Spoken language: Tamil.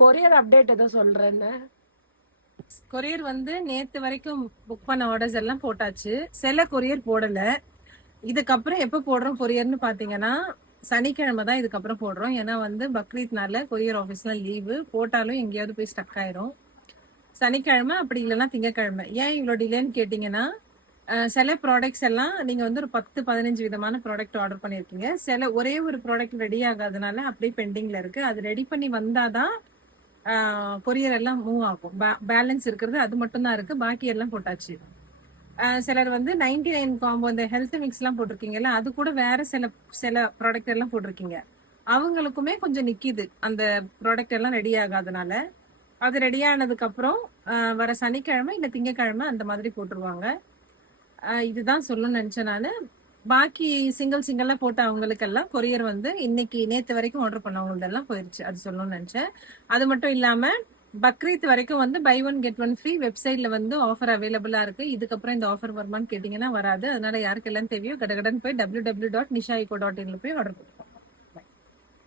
கொரியர் அப்டேட் ஏதோ சொல்றேன்னு. கொரியர் வந்து நேத்து வரைக்கும் புக் பண்ண ஆர்டர்ஸ் எல்லாம் போட்டாச்சு. சில கொரியர் போடல. இதுக்கப்புறம் எப்ப போடுறோம் கொரியர்னு பாத்தீங்கன்னா சனிக்கிழமை தான் இதுக்கப்புறம் போடுறோம். ஏன்னா வந்து பக்ரீத்னால கொரியர் ஆஃபீஸ்ல லீவு, போட்டாலும் எங்கேயாவது போய் ஸ்டக் ஆயிரும். சனிக்கிழமை அப்படி இல்லைன்னா திங்கக்கிழமை. ஏன் இவ்வளோ டிலேன்னு கேட்டிங்கன்னா சில ப்ராடக்ட்ஸ் எல்லாம் நீங்க வந்து ஒரு 10-15 விதமான ப்ராடக்ட் ஆர்டர் பண்ணியிருக்கீங்க. சில ஒரே ஒரு ப்ராடக்ட் ரெடி ஆகாதனால அப்படியே பெண்டிங்ல இருக்கு. அது ரெடி பண்ணி வந்தாதான் கொரியர் எல்லாம் மூவ் ஆகும். பேலன்ஸ் இருக்கிறது அது மட்டும் தான் இருக்கு, பாக்கி எல்லாம் போட்டாச்சு. சிலர் வந்து 99 காம்போ இந்த ஹெல்த் மிக்ஸ் எல்லாம் போட்டிருக்கீங்கல்ல, அது கூட வேற சில சில ப்ராடக்ட் எல்லாம் போட்டிருக்கீங்க. அவங்களுக்குமே கொஞ்சம் நிக்கிது அந்த ப்ராடக்ட் எல்லாம் ரெடி ஆகாதனால. அது ரெடி ஆனதுக்கு அப்புறம் வர சனிக்கிழமை இல்ல திங்கக்கிழமை அந்த மாதிரி போட்டுருவாங்க. இதுதான் சொல்லணும்னு நினைச்சேன் நானு. பாக்கி சிங்கிளா போட்ட அவங்களுக்கெல்லாம் கொரியர் வந்து இன்னைக்கு நேத்து வரைக்கும் ஆர்டர் பண்ணவங்களதெல்லாம் போயிருச்சு. அது சொல்லணும்னு நினைச்சேன். அது மட்டும் இல்லாம பக்ரீத் வரைக்கும் வந்து buy one get one free வெப்சைட்ல வந்து ஆஃபர் அவைலபிளா இருக்கு. இதுக்கப்புறம் இந்த ஆஃபர் வருமான்னு கேட்டீங்கன்னா வராது. அதனால யாருக்கு எல்லாம் தேவையோ கடகடன் போய் www.nishaeco.in போய் ஆர்டர் பண்ணுங்க.